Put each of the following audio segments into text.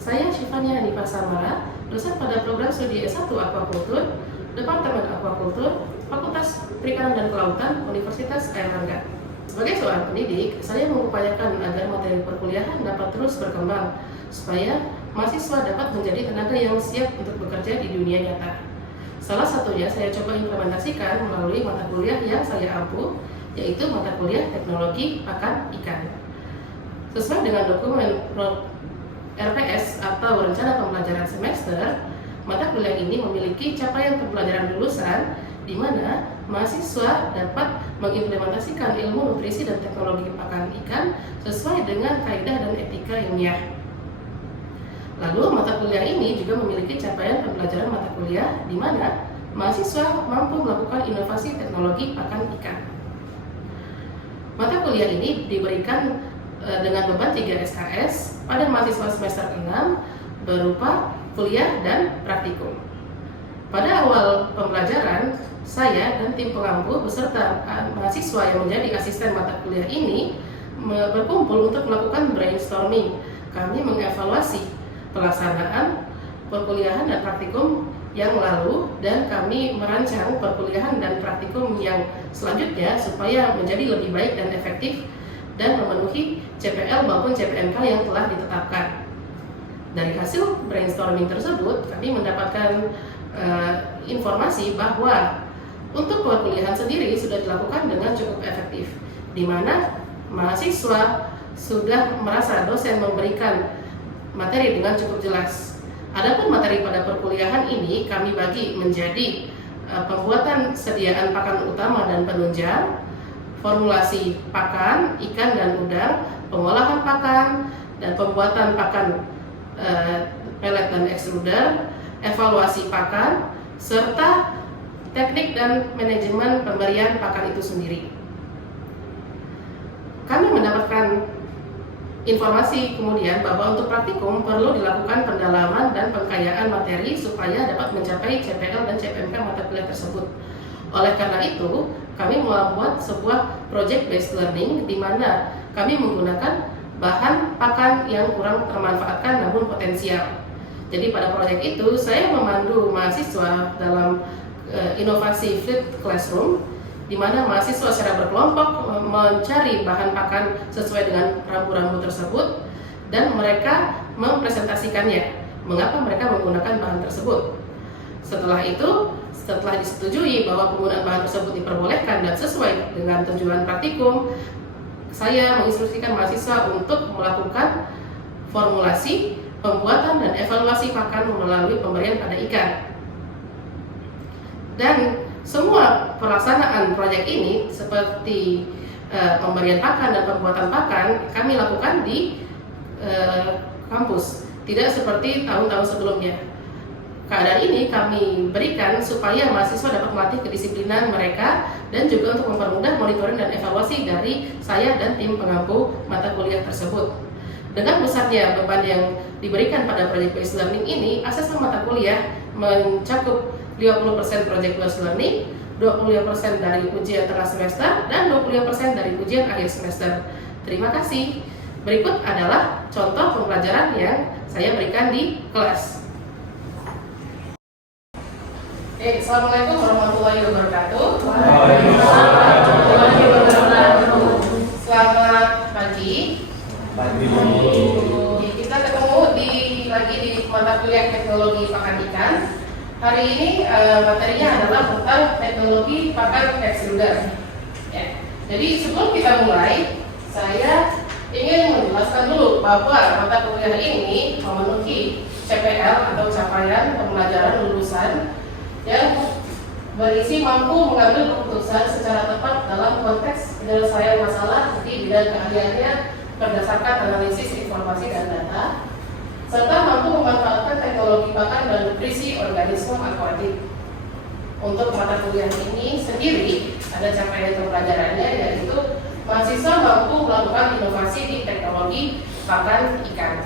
Saya Syifania Hanifah Samara, dosen pada program studi S1 Aquakultur, Departemen Aquakultur, Fakultas Perikanan dan Kelautan, Universitas Airlangga. Sebagai seorang pendidik, saya mengupayakan agar materi perkuliahan dapat terus berkembang, supaya mahasiswa dapat menjadi tenaga yang siap untuk bekerja di dunia nyata. Salah satunya saya coba implementasikan melalui mata kuliah yang saya ampu, yaitu mata kuliah Teknologi Pakan Ikan. Sesuai dengan dokumen RPS atau Rencana Pembelajaran Semester, mata kuliah ini memiliki capaian pembelajaran lulusan di mana mahasiswa dapat mengimplementasikan ilmu nutrisi dan teknologi pakan ikan sesuai dengan kaidah dan etika ilmiah. Lalu mata kuliah ini juga memiliki capaian pembelajaran mata kuliah di mana mahasiswa mampu melakukan inovasi teknologi pakan ikan. Mata kuliah ini diberikan dengan beban 3 SKS pada mahasiswa semester 6 berupa kuliah dan praktikum. Pada awal pembelajaran, saya dan tim pengampu beserta mahasiswa yang menjadi asisten mata kuliah ini berkumpul untuk melakukan brainstorming. Kami mengevaluasi pelaksanaan perkuliahan dan praktikum yang lalu dan kami merancang perkuliahan dan praktikum yang selanjutnya supaya menjadi lebih baik dan efektif dan memenuhi CPL maupun CPNK yang telah ditetapkan. Dari hasil brainstorming tersebut, kami mendapatkan informasi bahwa untuk perkuliahan sendiri sudah dilakukan dengan cukup efektif, di mana mahasiswa sudah merasa dosen memberikan materi dengan cukup jelas. Adapun materi pada perkuliahan ini kami bagi menjadi pembuatan sediaan pakan utama dan penunjang, formulasi pakan, ikan dan udang, pengolahan pakan, dan pembuatan pakan pelet dan extruder, evaluasi pakan, serta teknik dan manajemen pemberian pakan itu sendiri. Kami mendapatkan informasi kemudian bahwa untuk praktikum perlu dilakukan pendalaman dan pengkayaan materi supaya dapat mencapai CPL dan CPNK mata kuliah tersebut. Oleh karena itu, kami membuat sebuah project based learning di mana kami menggunakan bahan pakan yang kurang termanfaatkan namun potensial. Jadi pada proyek itu saya memandu mahasiswa dalam inovasi flipped classroom, di mana mahasiswa secara berkelompok mencari bahan pakan sesuai dengan rambu-rambu tersebut dan mereka mempresentasikannya mengapa mereka menggunakan bahan tersebut. Setelah itu, setelah disetujui bahwa penggunaan bahan tersebut diperbolehkan dan sesuai dengan tujuan praktikum, saya menginstruksikan mahasiswa untuk melakukan formulasi, pembuatan dan evaluasi pakan melalui pemberian pada ikan. Dan semua pelaksanaan proyek ini seperti pemberian pakan dan pembuatan pakan kami lakukan di kampus, tidak seperti tahun-tahun sebelumnya. Keadaan ini kami berikan supaya mahasiswa dapat melatih kedisiplinan mereka dan juga untuk mempermudah monitoring dan evaluasi dari saya dan tim pengampu mata kuliah tersebut. Dengan besarnya beban yang diberikan pada project based learning ini, asesmen mata kuliah mencakup 50% project based learning, 25% dari ujian tengah semester, dan 25% dari ujian akhir semester. Terima kasih. Berikut adalah contoh pembelajaran yang saya berikan di kelas. Assalamualaikum warahmatullahi wabarakatuh. Selamat pagi. Kita ketemu lagi di mata kuliah teknologi pakan ikan. Hari ini materinya adalah tentang teknologi pakan extruder. Ya. Jadi sebelum kita mulai, saya ingin menjelaskan dulu bahwa mata kuliah ini memenuhi CPL atau capaian pembelajaran lulusan yang berisi mampu mengambil keputusan secara tepat dalam konteks penyelesaian masalah di bidang keahliannya berdasarkan analisis informasi dan data, serta mampu memanfaatkan teknologi pakan dan nutrisi organisme akuatik. Untuk mata kuliah ini sendiri ada capaian pembelajarannya, yaitu mahasiswa mampu melakukan inovasi di teknologi pakan ikan.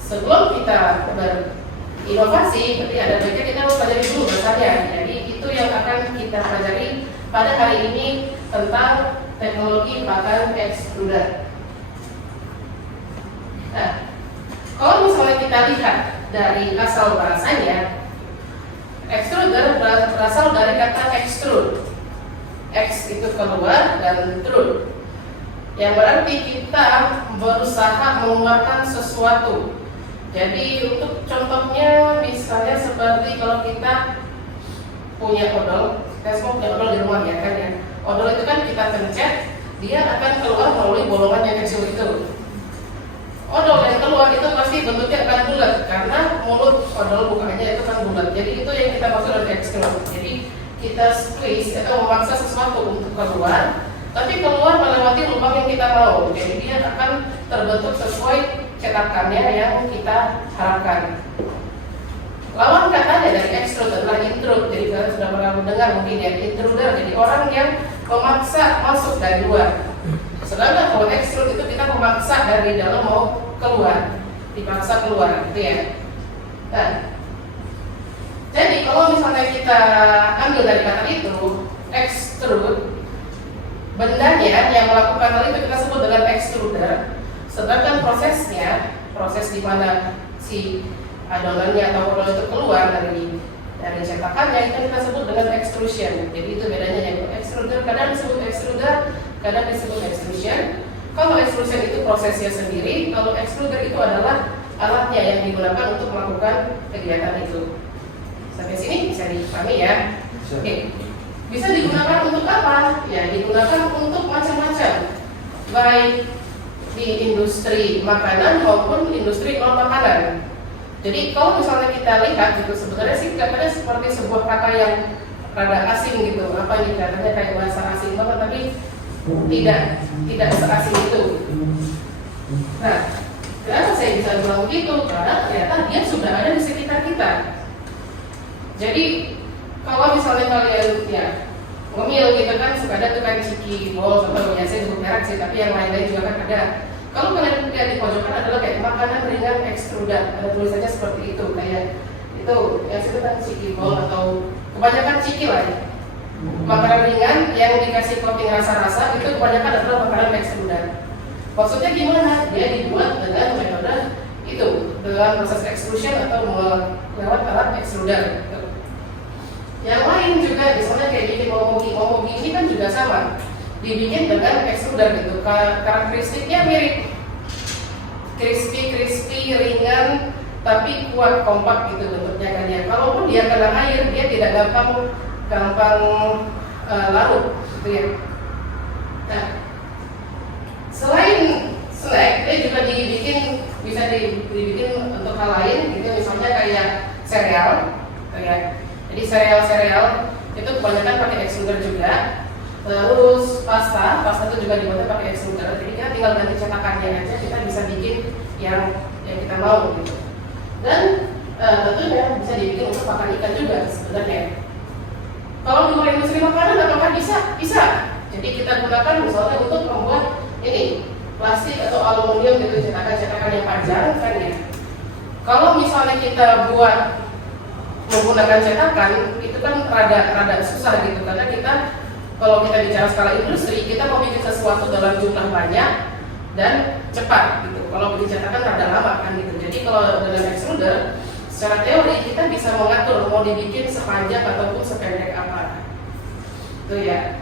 Sebelum kita berinovasi, berarti ada baiknya kita harus pelajari dulu dasarnya. Jadi itu yang akan kita pelajari pada hari ini tentang teknologi pakan extruder. Nah, kalau kita lihat dari asal bahasanya, extruder berasal dari kata extrude. X itu keluar dan trude, yang berarti kita berusaha mengeluarkan sesuatu. Jadi untuk contohnya misalnya seperti kalau kita punya odol, kita semua punya odol di rumah ya kan ya. Odol itu kan kita pencet, dia akan keluar melalui bolongan yang kecil itu. Odol yang keluar itu pasti bentuknya akan bulat karena mulut odol bukanya itu kan bulat. Jadi itu yang kita maksud dengan extrude. Jadi kita squeeze atau memaksa sesuatu untuk keluar, tapi keluar melewati lubang yang kita mau. Jadi dia akan terbentuk sesuai cetakannya yang kita harapkan. Lawan katanya dari extrude adalah intrude. Jadi kalian sudah pernah mendengar mungkin ya, intruder. Jadi orang yang memaksa masuk dari luar. Sedangkan kalau extrude itu kita memaksa dari dalam mau keluar, dipaksa keluar, gitu ya. Nah, jadi kalau misalnya kita ambil dari kata itu, extrude, bendanya yang melakukan hal itu kita sebut dengan extruder. Sedangkan prosesnya, proses di mana si adonannya atau odol itu keluar dari cetakannya, itu kita sebut dengan extrusion. Jadi itu bedanya ya. Extruder kadang disebut extruder, kadang disebut extrusion. Kalau extrusion itu prosesnya sendiri, kalau extruder itu adalah alatnya yang digunakan untuk melakukan kegiatan itu. Sampai sini bisa dipahami ya. Oke. Bisa digunakan untuk apa? Ya, digunakan untuk macam-macam. Baik di industri makanan maupun industri non makanan. Jadi kalau misalnya kita lihat gitu, sebenarnya sih kelihatannya seperti sebuah kata yang rada asing gitu. Apa ini katanya kayak bahasa asing banget, tapi tidak seasing itu. Nah, kenapa saya bisa bilang begitu? Karena ternyata dia sudah ada di sekitar kita. Jadi kalau misalnya kalian ya ngemil gitu kan, suka ada tuh kan Ciki Bol atau biasanya sebut merek sih, tapi yang lain-lain juga kan ada. Kalau kalian lihat di pojokan adalah kayak makanan ringan ekstrudan, ada tulisannya seperti itu, kayak itu yang sebutan Ciki Bol atau kebanyakan Ciki lah ya. Makanan ringan yang dikasih coating rasa-rasa itu kebanyakan adalah makanan ekstrudan. Maksudnya gimana? Dia dibuat dengan metode itu, dengan proses extrusion atau lewat alat ekstrudan. Yang lain juga, misalnya kayak bikin momogi ini kan juga sama, dibikin dengan ekstrudan gitu. Karakteristiknya mirip, crispy, ringan, tapi kuat, kompak gitu bentuknya kan ya. Kalaupun dia kena air, dia tidak gampang larut gitu ya. Nah, selain snack, dia juga bisa dibikin untuk hal lain gitu, misalnya kayak sereal gitu ya. Jadi sereal itu kebanyakan pakai extruder juga. Terus pasta itu juga dibuat pakai extruder. Jadi kita tinggal ganti cetakannya aja, kita bisa bikin yang kita mau gitu. Dan tentunya bisa dibikin untuk pakan ikan juga sebenarnya. Kalau di luar industri makanan apakah bisa? Bisa. Jadi kita gunakan misalnya untuk membuat ini plastik atau aluminium gitu, cetakan-cetakan yang panjang kan ya. Kalau misalnya kita buat menggunakan cetakan itu kan rada susah gitu, karena kita kalau kita bicara skala industri, kita mau bikin sesuatu dalam jumlah banyak dan cepat gitu. Kalau bikin cetakan rada lama kan gitu. Jadi kalau dengan extruder, secara teori kita bisa mengatur mau dibikin sepanjang ataupun sependek apa. Itu ya.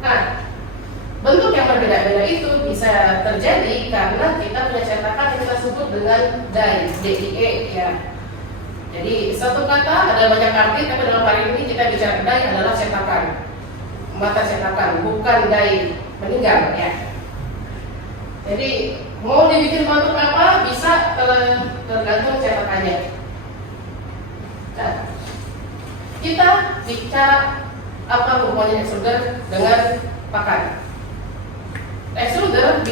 Nah, bentuk yang berbeda-beda itu bisa terjadi karena kita punya cetakan yang kita sebut dengan die, D-I-E ya. Jadi satu kata ada banyak arti, tapi dalam hari ini kita bicara die adalah cetakan, mata cetakan, bukan die meninggal ya. Jadi mau dibikin bentuk apa bisa tergantung cetakannya. Nah, kita bicara apa hubungannya extruder dengan pakan. Extruder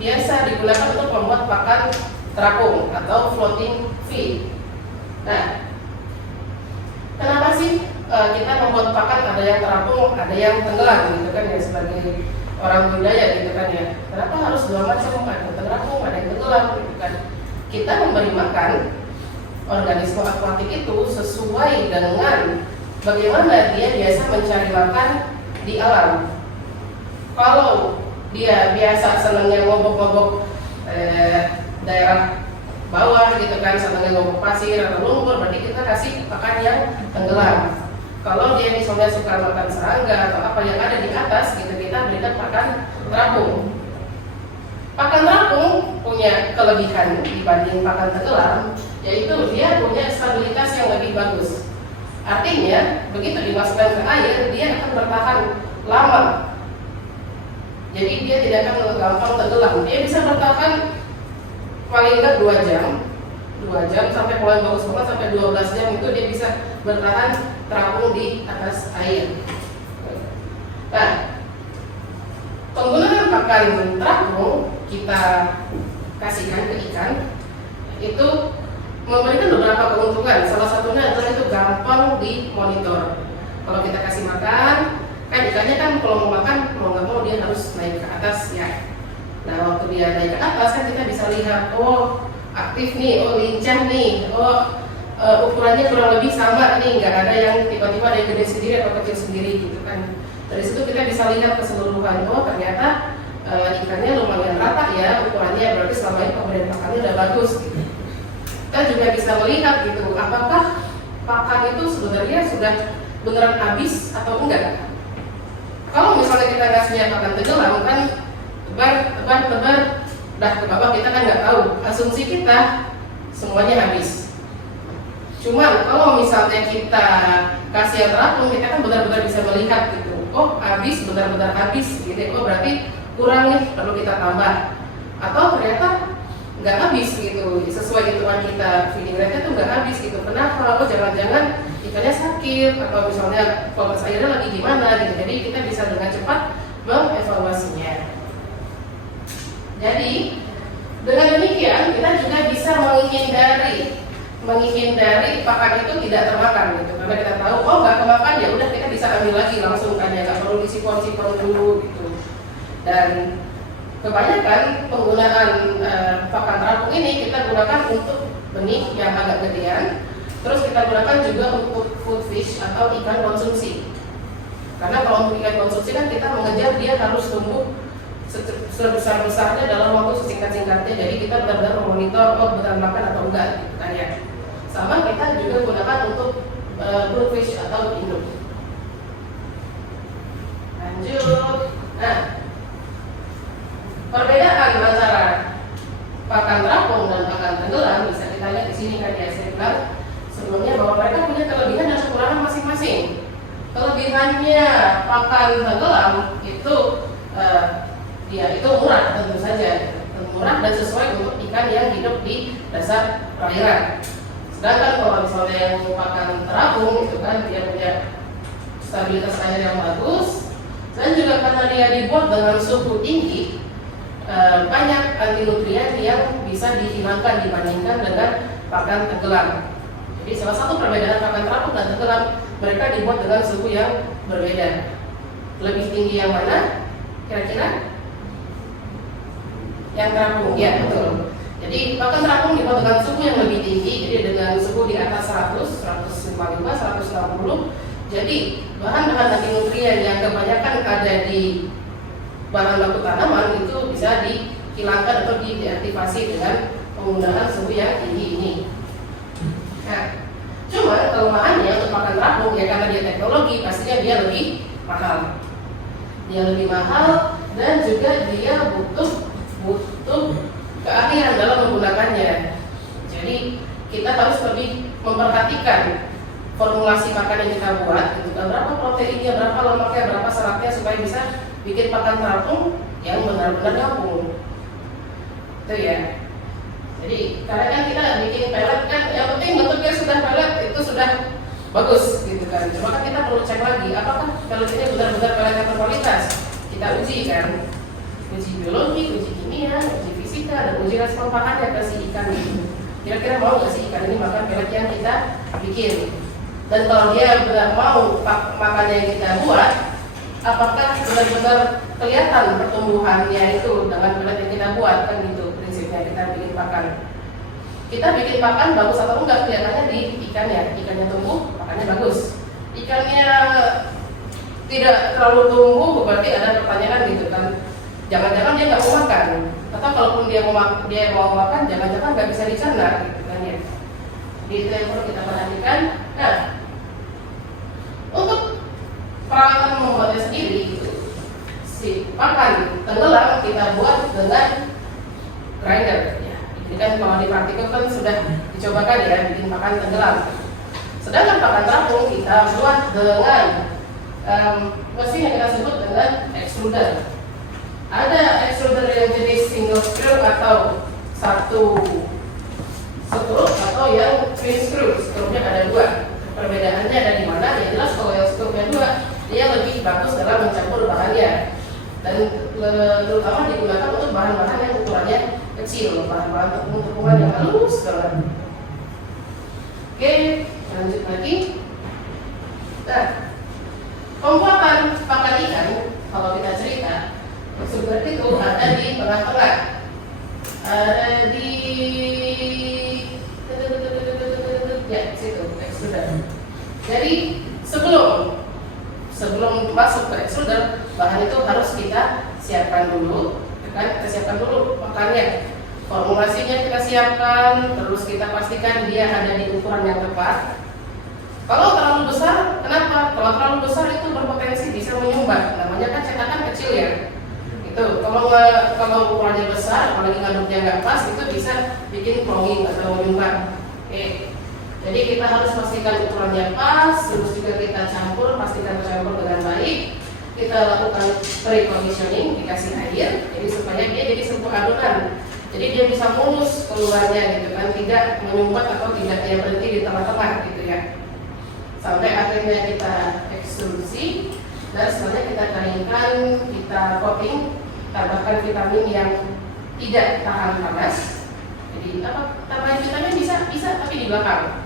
biasa digunakan untuk membuat pakan terapung atau floating feed. Nah, kenapa sih kita membuat pakan ada yang terapung, ada yang tenggelam gitu kan ya, sebagai orang budaya gitu kan ya. Kenapa harus dua macam, ada yang terapung, ada yang tenggelam gitu kan? Kita memberi makan organisme akuatik itu sesuai dengan bagaimana dia biasa mencari makan di alam. Kalau dia biasa senangnya ngobok-ngobok daerah bawah gitu kan, senangnya ngobok pasir atau lumpur, berarti kita kasih pakan yang tenggelam. Kalau dia misalnya suka makan serangga atau apa yang ada di atas gitu, kita berikan pakan terapung. Pakan terapung punya kelebihan dibanding pakan tenggelam, yaitu dia punya stabilitas yang lebih bagus. Artinya begitu dimasukkan ke air, dia akan bertahan lama. Jadi dia tidak akan gampang tenggelam. Dia bisa bertahan paling enggak 2 jam sampai mulai bagus banget sampai 12 jam itu dia bisa bertahan terapung di atas air. Nah, penggunaan pakan terapung kita kasihkan ke ikan itu memberikan beberapa keuntungan. Salah satunya adalah itu gampang dimonitor. Kalau kita kasih makan, kan ikannya kan kalau mau makan mau nggak mau dia harus naik ke atas ya. Nah, waktu dia naik ke atas kan kita bisa lihat, oh aktif nih, oh lincah nih, oh ukurannya kurang lebih sama nih, nggak ada yang tiba-tiba ada yang gede sendiri atau kecil sendiri gitu kan. Dari situ kita bisa lihat keseluruhan, oh ternyata ikannya lumayan rata ya ukurannya, berarti selama ini pemberian pakannya udah bagus gitu. Kita juga bisa melihat gitu, apakah pakan itu sebenarnya sudah beneran habis atau enggak. Kalau misalnya kita ngasihnya pakan tenggelam kan tebar, dah ke bawah kita kan nggak tahu. Asumsi kita semuanya habis. Cuman kalau misalnya kita kasih yang terapung, kita kan benar-benar bisa melihat gitu. Oh habis, benar-benar habis gitu. Oh berarti kurang nih, perlu kita tambah. Atau ternyata nggak habis gitu. Sesuai hitungan kita, feeding rate-nya tuh nggak habis gitu. Kenapa? Oh jangan-jangan ikannya sakit atau misalnya kualitas airnya lagi gimana gitu. Jadi kita bisa dengan cepat mengevaluasinya. Jadi dengan demikian kita juga bisa menghindari pakan itu tidak termakan gitu, karena kita tahu oh nggak kemakan ya udah kita bisa ambil lagi langsung kan ya, nggak perlu disimpan dulu gitu. Dan kebanyakan penggunaan pakan terapung ini kita gunakan untuk benih yang agak gedean, terus kita gunakan juga untuk food fish atau ikan konsumsi. Karena kalau untuk ikan konsumsi kan kita mengejar dia harus tumbuh sebesar-besarnya dalam waktu sesingkat-singkatnya, jadi kita benar-benar memonitor oh benar makan atau enggak gitu kan ya. Sama kita juga gunakan untuk broodfish atau induk. Lanjut. Nah, perbedaan antara pakan terapung dan pakan tenggelam bisa kita lihat di sini kan ya. Saya bilang sebelumnya bahwa mereka punya kelebihan dan kekurangan masing-masing. Kelebihannya pakan tenggelam itu dia itu murah, tentu saja murah dan sesuai untuk ikan yang hidup di dasar perairan. Sedangkan kalau misalnya yang pakan terapung itu kan dia punya stabilitas air yang bagus, dan juga karena dia dibuat dengan suhu tinggi, banyak anti nutrien yang bisa dihilangkan dibandingkan dengan pakan tenggelam. Jadi salah satu perbedaan pakan terapung dan tenggelam, mereka dibuat dengan suhu yang berbeda. Lebih tinggi yang mana? Kira-kira? Yang terapung, ya betul. Jadi pakan terapung dibuat dengan suhu yang lebih tinggi, jadi dengan suhu di atas 100, 155, 160. Jadi bahan-bahan anti nutrien yang kebanyakan ada di bahan baku tanaman itu bisa dihilangkan atau diaktifasi dengan penggunaan suhu yang tinggi ini. Nah, cuma kelemahannya untuk pakan terapung ya karena dia teknologi, pastinya dia lebih mahal. Dia lebih mahal dan juga dia butuh keahlian dalam menggunakannya. Jadi kita harus lebih memperhatikan formulasi makan yang kita buat, gitu kan, berapa proteinnya, berapa lemaknya, berapa seratnya supaya bisa bikin pakan terapung yang benar-benar gabung. Itu ya. Jadi karena kan kita bikin pelet kan, yang penting bentuknya sudah pelet itu sudah bagus, gitu kan. Cuma kan kita perlu cek lagi, apakah pelet ini benar-benar pelet yang berkualitas. Kita uji kan. Uji biologi, uji kimia, uji fisika, dan uji respon pakannya ke si ikan itu. Kira-kira mau nggak si ikan ini makan pelet yang kita bikin? Dan kalau dia benar mau makan yang kita buat, apakah benar-benar kelihatan pertumbuhannya itu dengan pelet yang kita buat? Kan gitu prinsipnya kita bikin pakan. Kita bikin pakan bagus atau enggak kelihatannya di ikannya. Ikannya tumbuh, pakannya bagus. Ikannya tidak terlalu tumbuh, berarti ada pertanyaan gitu kan. jangan-jangan dia nggak mau makan, atau kalaupun dia mau makan, jangan-jangan nggak bisa dicerna gitu kan ya. Jadi itu yang perlu kita perhatikan. Nah, untuk peralatan membuatnya sendiri gitu, si pakan tenggelam kita buat dengan grinder ya. Ini kan kalau di praktikum kan sudah dicobakan ya, bikin pakan tenggelam. Sedangkan pakan terapung kita buat dengan mesin yang kita sebut dengan extruder. Ada extruder yang jenis single screw atau satu screw atau yang twin screw. Screw-nya ada dua. Perbedaannya ada di mana? Ya jelas kalau yang screw-nya dua, dia lebih bagus dalam mencampur bahannya dan terutama digunakan untuk bahan-bahan yang ukurannya kecil, bahan-bahan tepung-tepungan yang halus banget. Oke, lanjut lagi. Nah, pembuatan pakan ikan kalau kita cerita seperti itu ada di tengah-tengah, ada di ya situ extruder. Jadi sebelum masuk ke extruder, bahan itu harus kita siapkan dulu, kan? Kita siapkan dulu pakannya, formulasinya kita siapkan, terus kita pastikan dia ada di ukuran yang tepat. Kalau terlalu besar, kenapa? Kalau terlalu besar itu berpotensi bisa menyumbat, namanya kan cetakan kecil ya. Itu kalau ukurannya besar, apalagi ngaduknya nggak pas, itu bisa bikin clogging atau menyumbat. Oke. Jadi kita harus pastikan ukurannya pas, terus juga kita pastikan campur dengan baik. Kita lakukan pre-conditioning, dikasih air, jadi supaya dia jadi satu adonan. Jadi dia bisa mulus keluarnya gitu kan, tidak menyumbat atau tidak dia berhenti di tengah-tengah gitu ya. Sampai akhirnya kita ekstrusi dan setelahnya kita keringkan, kita coating, tambahkan vitamin yang tidak tahan panas. Jadi tambahan vitamin bisa tapi di belakang.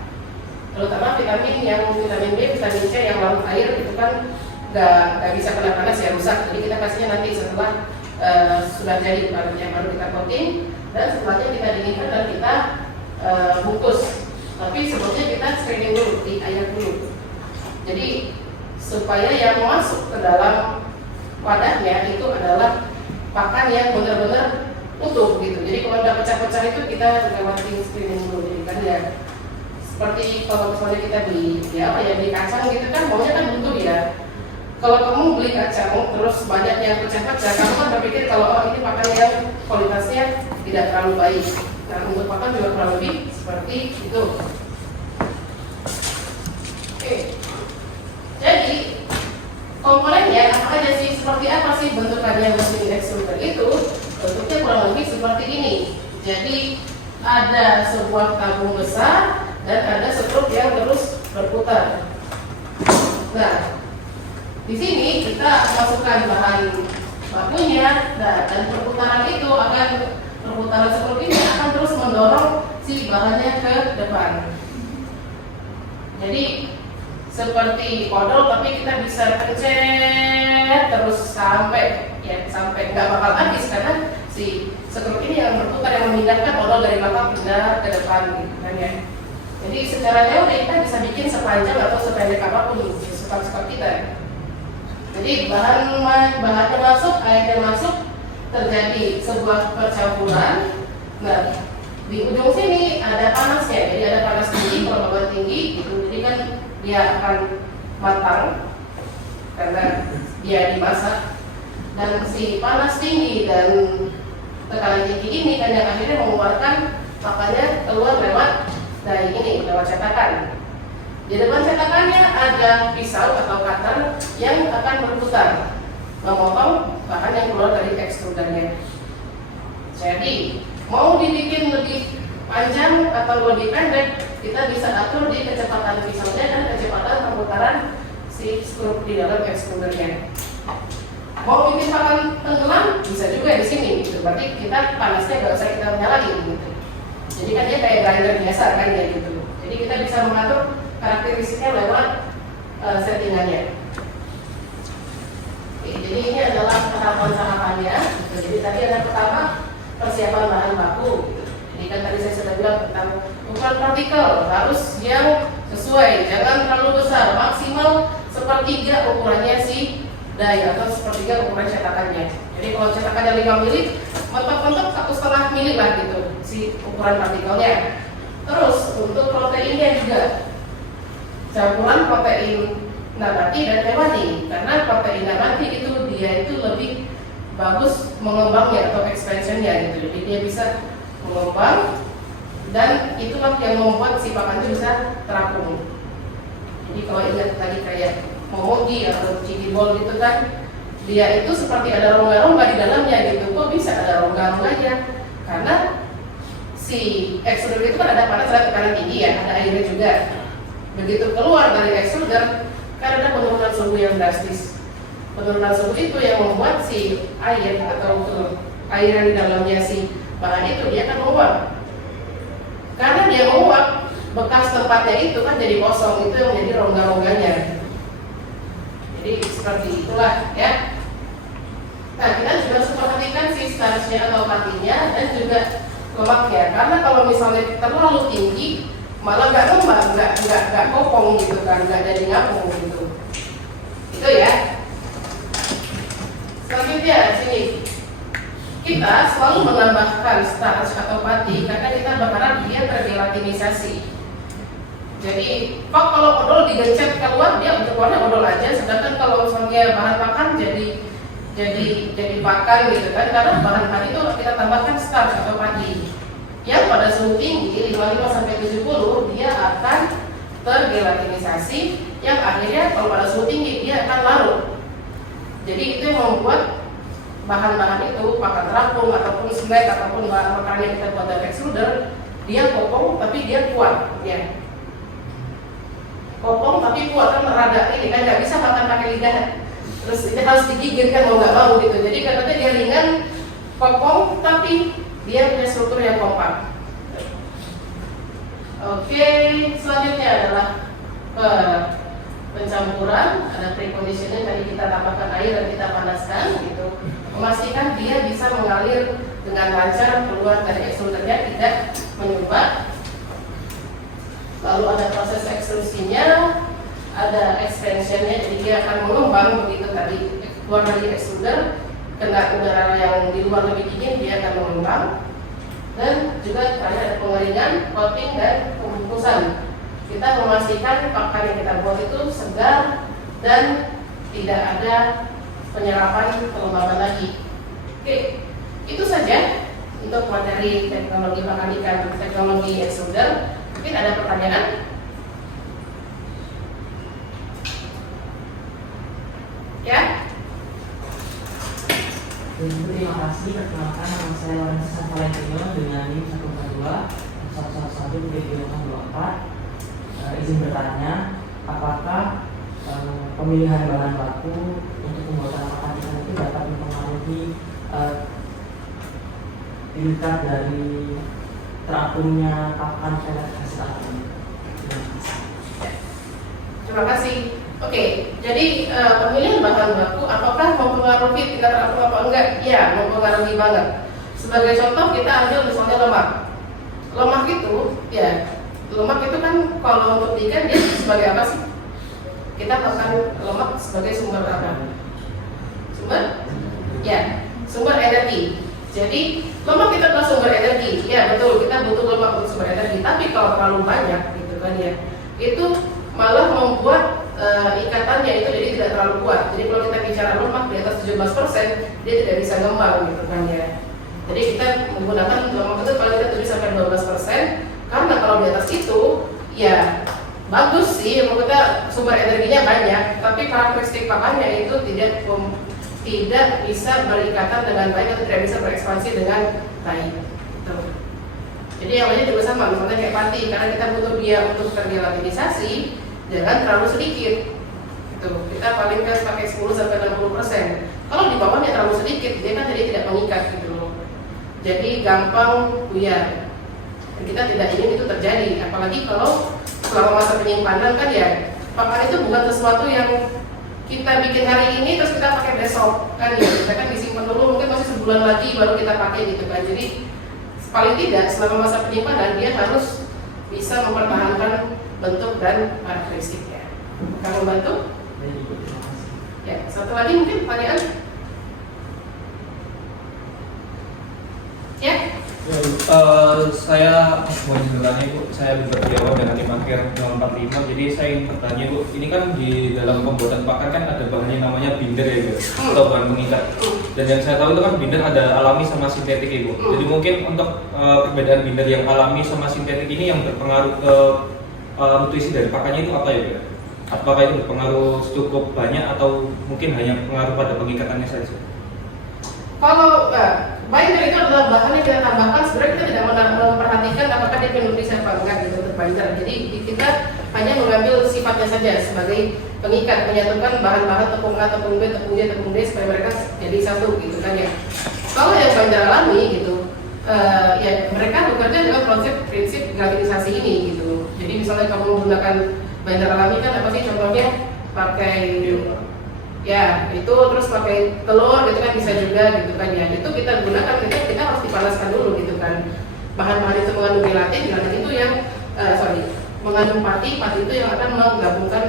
Terutama vitamin B, vitamin C yang larut air itu kan nggak bisa kena panas ya, rusak. Jadi kita kasihnya nanti setelah sudah jadi barunya, baru kita coating dan setelahnya kita dinginkan dan kita bungkus. Tapi sebelumnya kita screening dulu di air dulu. Jadi supaya yang masuk ke dalam wadahnya itu adalah pakan yang benar-benar utuh gitu. Jadi kalau udah pecah-pecah itu kita lewati screening dulu. Jadi kan ya seperti kalau misalnya kita beli kacang gitu kan, maunya kan utuh ya. Kalau kamu beli kacang terus banyak yang pecah-pecah, kamu kan berpikir kalau ini pakan yang kualitasnya tidak terlalu baik. Nah, untuk pakan juga kurang lebih seperti itu. Oke. Jadi komponennya apa aja sih? Seperti apa sih bentukannya mesin extruder itu? Bentuknya kurang lebih seperti ini. Jadi ada sebuah tabung besar dan ada skrup yang terus berputar. Nah, di sini kita masukkan bahan bakunya dan perputaran skrup ini akan terus mendorong si bahannya ke depan. Jadi seperti odol, tapi kita bisa pencet terus sampai nggak bakal habis karena si skrup ini yang berputar yang memindahkan odol dari belakang pindah ke depan gitu kan ya. Jadi secara teori kita bisa bikin sepanjang atau sependek apapun suka-suka kita. Jadi bahannya masuk, airnya masuk, terjadi sebuah percampuran. Nah, di ujung sini ada panasnya, jadi ada panas tinggi, kelembaban tinggi, gitu. Jadi kan dia akan matang karena dia dimasak. Dan si panas tinggi dan tekanan tinggi ini kan yang akhirnya mengeluarkan pakannya keluar lewat dari ini, lewat cetakan. Di depan cetakannya ada pisau atau cutter yang akan berputar memotong bahan yang keluar dari ekstrudernya. Jadi mau dibikin lebih panjang atau lebih pendek, kita bisa atur di kecepatan pisaunya dan kecepatan perputaran si skrup di dalam ekstrudernya. Mau bikin pakan tenggelam bisa juga di sini gitu. Berarti kita panasnya nggak usah kita nyalain gitu. Jadi kan dia kayak grinder biasa kan ya gitu. Jadi kita bisa mengatur karakteristiknya lewat settingannya. Oke, jadi ini adalah tahapan-tahapannya. Jadi tadi ada pertama persiapan bahan baku. Jadi kan tadi saya sudah bilang tentang ukuran partikel harus yang sesuai, jangan terlalu besar, maksimal sepertiga ukurannya si die atau sepertiga ukuran cetakannya. Jadi kalau cetakannya 5 mili, mentok-mentok 1,5 mili lah gitu si ukuran partikelnya. Terus untuk proteinnya juga campuran protein nabati dan hewani, karena protein nabati itu dia itu lebih bagus mengembangnya atau expansionnya gitu. Jadi dia bisa mengembang dan itulah yang membuat si pakan itu bisa terapung. Jadi kalau ingat tadi kayak momogi atau chicken ball gitu kan, dia itu seperti ada rongga-rongga di dalamnya gitu. Kok bisa ada rongga-rongganya? Karena si extruder itu kan ada panas, ada tekanan tinggi ya, ada airnya juga. Begitu keluar dari extruder, kan ada penurunan suhu yang drastis. Penurunan suhu itu yang membuat si air atau air yang di dalamnya si bahan itu dia akan menguap. Karena dia menguap, bekas tempatnya itu kan jadi kosong, itu yang menjadi rongga-rongganya. Jadi seperti itulah ya. Nah, kita juga harus perhatikan si starchnya atau patinya dan juga lemaknya. Karena kalau misalnya terlalu tinggi, malah nggak ngembang, nggak kopong gitu kan, nggak jadi ngapung gitu. Itu ya. Selanjutnya sini. Kita selalu menambahkan starch atau pati karena kita berharap dia tergelatinisasi. Jadi kalau odol digencet keluar, dia keluarnya odol aja. Sedangkan kalau misalnya bahan pakan jadi pakan gitu kan, karena bahan padi itu kita tambahkan starch atau pati yang pada suhu tinggi 55-70 dia akan tergelatinisasi, yang akhirnya kalau pada suhu tinggi dia akan larut. Jadi itu yang membuat bahan-bahan itu, pakan terapung ataupun snack ataupun bahan makanan yang kita buat dari extruder, dia kopong tapi dia kuat ya. Kopong tapi kuat kan, rada ini kan nggak bisa makan pakai lidah, terus ini harus digigit kan mau nggak mau gitu. Jadi katanya dia ringan, kopong tapi dia punya struktur yang kompak. Oke, selanjutnya adalah pencampuran. Ada preconditioning, tadi kita tambahkan air dan kita panaskan gitu. Memastikan dia bisa mengalir dengan lancar keluar dari extrudernya, tidak menyumbat. Lalu ada proses ekstrusinya, ada expansionnya, jadi dia akan mengembang begitu tadi keluar dari extruder, kena udara yang di luar lebih dingin, dia akan mengembang. Dan juga tadi ada pengeringan, coating dan pembungkusan. Kita memastikan pakan yang kita buat itu segar dan tidak ada penyerapan kelembaban lagi. Oke, itu saja untuk materi teknologi pakan ikan, teknologi extruder. Mungkin ada pertanyaan? Ya? Terima kasih. Perkenalkan, nama saya Lorenzo Valentino dengan NIM 142 izin bertanya, apakah pemilihan bahan baku untuk pembuatan pakan ikan itu dapat mempengaruhi tingkat dari terapungnya pakan pelet hasil akhir? Terima kasih. Oke, jadi pemilihan bahan baku apakah mempengaruhi tingkat terapung apa enggak? Ya, mempengaruhi banget. Sebagai contoh kita ambil misalnya lemak. Lemak itu, ya, lemak itu kan kalau untuk ikan dia sebagai apa sih? Kita makan lemak sebagai sumber apa? Sumber? Ya, sumber energi. Jadi lemak kita adalah sumber energi. Ya betul, kita butuh lemak untuk sumber energi. Tapi kalau terlalu banyak, gitu kan ya, itu malah membuat ikatannya itu jadi tidak terlalu kuat. Jadi kalau kita bicara lemak di atas 17%, dia tidak bisa ngembang, gitu kan ya. Jadi kita menggunakan lemak itu paling tidak 7-12%. Karena kalau di atas itu, ya bagus sih, kita sumber energinya banyak, tapi karakteristik pakannya itu tidak bisa berikatan dengan baik atau tidak bisa berekspansi dengan baik. Gitu. Jadi yang lainnya juga sama, misalnya kayak pati, karena kita butuh dia untuk tergelatinisasi, jangan terlalu sedikit. Gitu. Kita paling kan pakai 10-60%. Kalau di bawahnya terlalu sedikit, dia kan jadi tidak mengikat gitu loh. Jadi gampang buyar. Dan kita tidak ingin itu terjadi, apalagi kalau selama masa penyimpanan kan ya, pakan itu bukan sesuatu yang kita bikin hari ini terus kita pakai besok kan ya, kita kan disimpan dulu mungkin masih sebulan lagi baru kita pakai gitu kan. Jadi paling tidak selama masa penyimpanan dia harus bisa mempertahankan bentuk dan karakteristiknya. Kamu bantu? Ya, satu lagi mungkin pertanyaan? Ya? Saya mau bertanya Bu, saya berdialog dengan tim akhir 045. Jadi saya ingin bertanya Bu, ini kan di dalam pembuatan pakan kan ada bahan yang namanya binder ya Bu, atau bahan pengikat. Dan yang saya tahu itu kan binder ada alami sama sintetik ya Bu. Jadi mungkin untuk perbedaan binder yang alami sama sintetik ini yang berpengaruh ke nutrisi dari pakannya itu apa ya Bu? Apakah itu berpengaruh cukup banyak atau mungkin hanya pengaruh pada pengikatannya saja? Kalau binder itu adalah bahan yang kita tambahkan, sebenarnya kita tidak memperhatikan apakah dia penutrisi apa enggak gitu untuk binder. Jadi kita hanya mengambil sifatnya saja sebagai pengikat, menyatukan bahan-bahan tepung A, tepung B, tepung C, tepung D supaya mereka jadi satu gitu kan ya. Kalau yang binder alami gitu, ya mereka bekerja dengan konsep prinsip galvanisasi ini gitu. Jadi misalnya kamu menggunakan binder alami kan apa sih contohnya, pakai ya itu terus pakai telur gitu kan bisa juga gitu kan ya, itu kita gunakan, kita harus dipanaskan dulu gitu kan. Bahan-bahan itu mengandung gelatin itu yang mengandung pati itu yang akan menggabungkan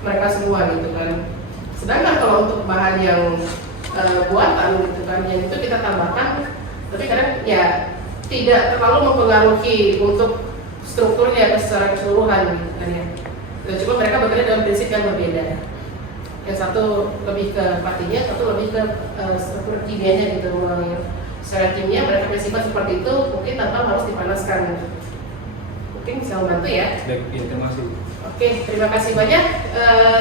mereka semua gitu kan. Sedangkan kalau untuk bahan yang buatan gitu kan, yang itu kita tambahkan, tapi kadang ya tidak terlalu mempengaruhi untuk strukturnya secara keseluruhan gitu kan ya. Cuma mereka bekerja dalam prinsip yang berbeda. Yang satu lebih ke patinya, satu lebih ke struktur kimianya gitu. Secara kimia mereka bersifat seperti itu, mungkin tanpa harus dipanaskan. Mungkin bisa membantu ya. Baik, ya, terima kasih. Oke, terima kasih banyak.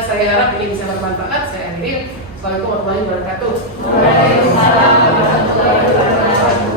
Saya harap ini bisa bermanfaat. Saya akhiri. Assalamualaikum warahmatullahi wabarakatuh. Waalaikumsalam warahmatullahi wabarakatuh.